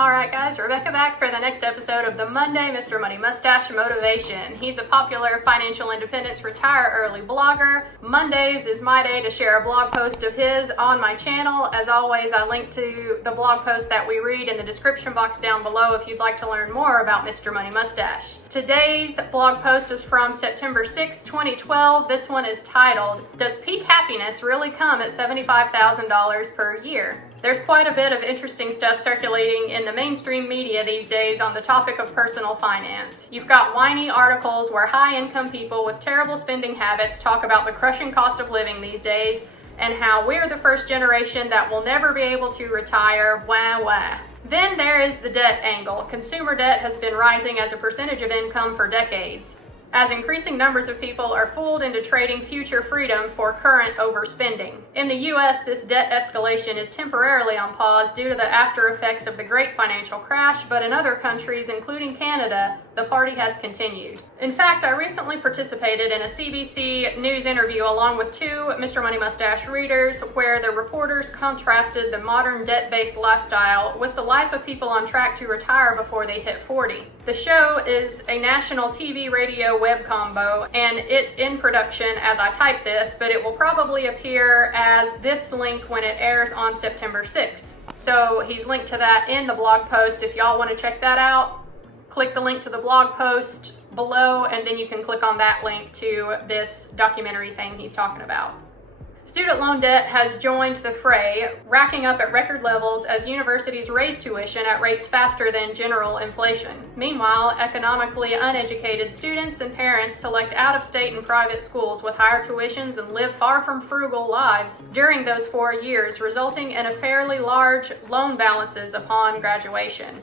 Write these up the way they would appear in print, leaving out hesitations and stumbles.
Alright guys, Rebecca back for the next episode of the Monday Mr. Money Mustache Motivation. He's a popular financial independence retire early blogger. Mondays is my day to share a blog post of his on my channel. As always, I link to the blog post that we read in the description box down below if you'd like to learn more about Mr. Money Mustache. Today's blog post is from September 6, 2012. This one is titled, Does Peak Happiness Really Come at $75,000 per year? There's quite a bit of interesting stuff circulating in the mainstream media these days on the topic of personal finance. You've got whiny articles where high-income people with terrible spending habits talk about the crushing cost of living these days and how we're the first generation that will never be able to retire, wah wah. Then there is the debt angle. Consumer debt has been rising as a percentage of income for decades, as increasing numbers of people are fooled into trading future freedom for current overspending. In the US, this debt escalation is temporarily on pause due to the after effects of the great financial crash, but in other countries, including Canada, the party has continued. In fact, I recently participated in a CBC News interview along with two Mr. Money Mustache readers where the reporters contrasted the modern debt-based lifestyle with the life of people on track to retire before they hit 40. The show is a national TV, radio, web combo, and it's in production as I type this, but it will probably appear as this link when it airs on September 6th. So he's linked to that in the blog post. If y'all want to check that out, click the link to the blog post below, and then you can click on that link to this documentary thing he's talking about. Student loan debt has joined the fray, racking up at record levels as universities raise tuition at rates faster than general inflation. Meanwhile, economically uneducated students and parents select out-of-state and private schools with higher tuitions and live far from frugal lives during those 4 years, resulting in a fairly large loan balances upon graduation.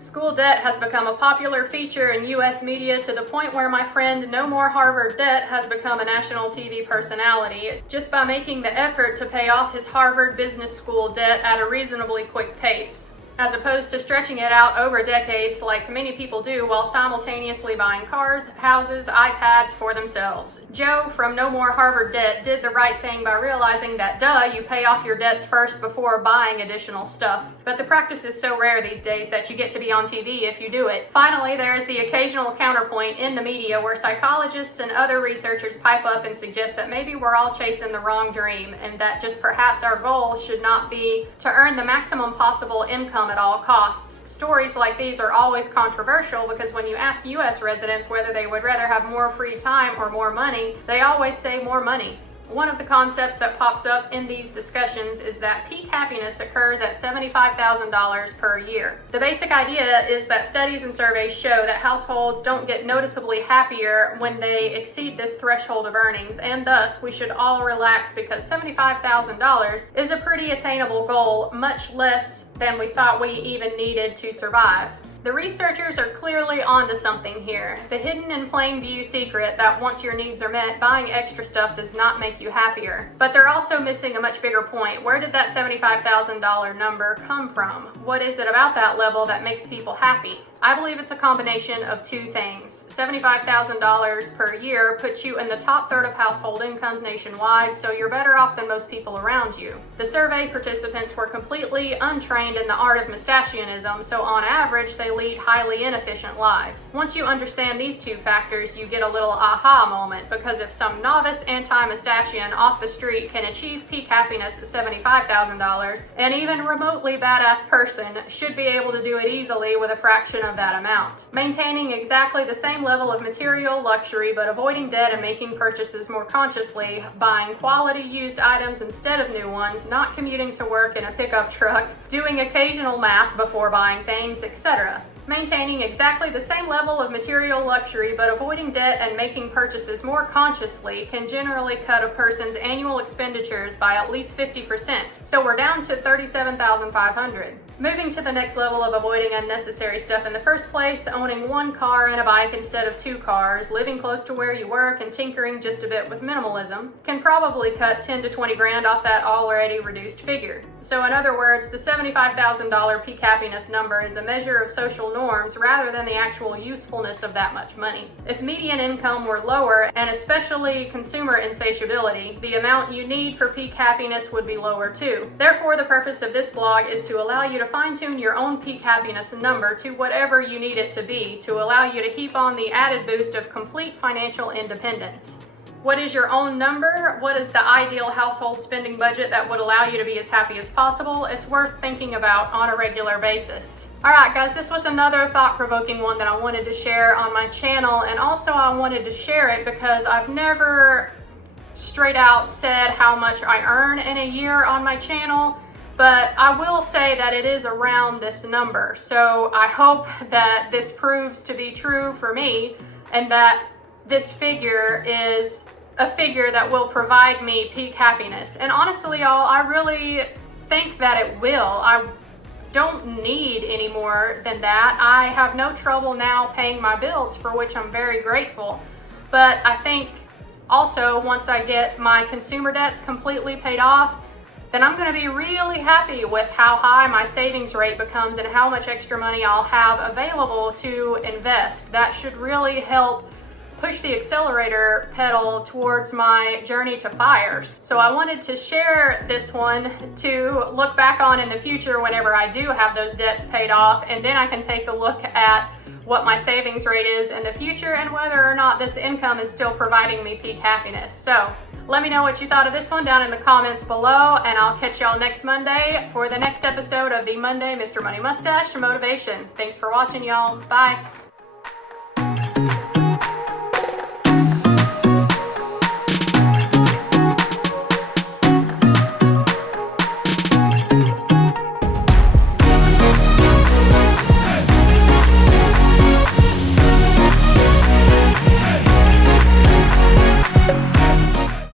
School debt has become a popular feature in U.S. media to the point where my friend No More Harvard Debt has become a national TV personality just by making the effort to pay off his Harvard Business School debt at a reasonably quick pace, as opposed to stretching it out over decades like many people do while simultaneously buying cars, houses, iPads for themselves. Joe from No More Harvard Debt did the right thing by realizing that, you pay off your debts first before buying additional stuff. But the practice is so rare these days that you get to be on TV if you do it. Finally, there is the occasional counterpoint in the media where psychologists and other researchers pipe up and suggest that maybe we're all chasing the wrong dream and that just perhaps our goal should not be to earn the maximum possible income at all costs. Stories like these are always controversial because when you ask U.S. residents whether they would rather have more free time or more money, they always say more money. One of the concepts that pops up in these discussions is that peak happiness occurs at $75,000 per year. The basic idea is that studies and surveys show that households don't get noticeably happier when they exceed this threshold of earnings, and thus we should all relax because $75,000 is a pretty attainable goal, much less than we thought we even needed to survive. The researchers are clearly onto something here. The hidden in plain view secret that once your needs are met, buying extra stuff does not make you happier. But they're also missing a much bigger point. Where did that $75,000 number come from? What is it about that level that makes people happy? I believe it's a combination of two things. $75,000 per year puts you in the top third of household incomes nationwide, so you're better off than most people around you. The survey participants were completely untrained in the art of mustachianism, so on average they lead highly inefficient lives. Once you understand these two factors, you get a little aha moment, because if some novice anti-mustachian off the street can achieve peak happiness at $75,000, an even remotely badass person should be able to do it easily with a fraction of that amount. Maintaining exactly the same level of material luxury but avoiding debt and making purchases more consciously, buying quality used items instead of new ones, not commuting to work in a pickup truck, doing occasional math before buying things, etc. Maintaining exactly the same level of material luxury but avoiding debt and making purchases more consciously can generally cut a person's annual expenditures by at least 50%. So we're down to $37,500. Moving to the next level of avoiding unnecessary stuff in the first place, owning one car and a bike instead of two cars, living close to where you work, and tinkering just a bit with minimalism can probably cut 10 to 20 grand off that already reduced figure. So in other words, the $75,000 peak happiness number is a measure of social social norms rather than the actual usefulness of that much money. If median income were lower, and especially consumer insatiability, the amount you need for peak happiness would be lower too. Therefore, the purpose of this blog is to allow you to fine-tune your own peak happiness number to whatever you need it to be, to allow you to heap on the added boost of complete financial independence. What is your own number? What is the ideal household spending budget that would allow you to be as happy as possible? It's worth thinking about on a regular basis. Alright guys, this was another thought-provoking one that I wanted to share on my channel, and also I wanted to share it because I've never straight out said how much I earn in a year on my channel, but I will say that it is around this number. So I hope that this proves to be true for me, and that this figure is a figure that will provide me peak happiness. And honestly, y'all, I really think that it will. I don't need any more than that. I have no trouble now paying my bills, for which I'm very grateful. But I think also once I get my consumer debts completely paid off, then I'm going to be really happy with how high my savings rate becomes and how much extra money I'll have available to invest. That should really help push the accelerator pedal towards my journey to FIRE. So I wanted to share this one to look back on in the future whenever I do have those debts paid off, and then I can take a look at what my savings rate is in the future and whether or not this income is still providing me peak happiness. So let me know what you thought of this one down in the comments below, and I'll catch y'all next Monday for the next episode of the Monday Mr. Money Mustache Motivation. Thanks for watching, y'all. Bye.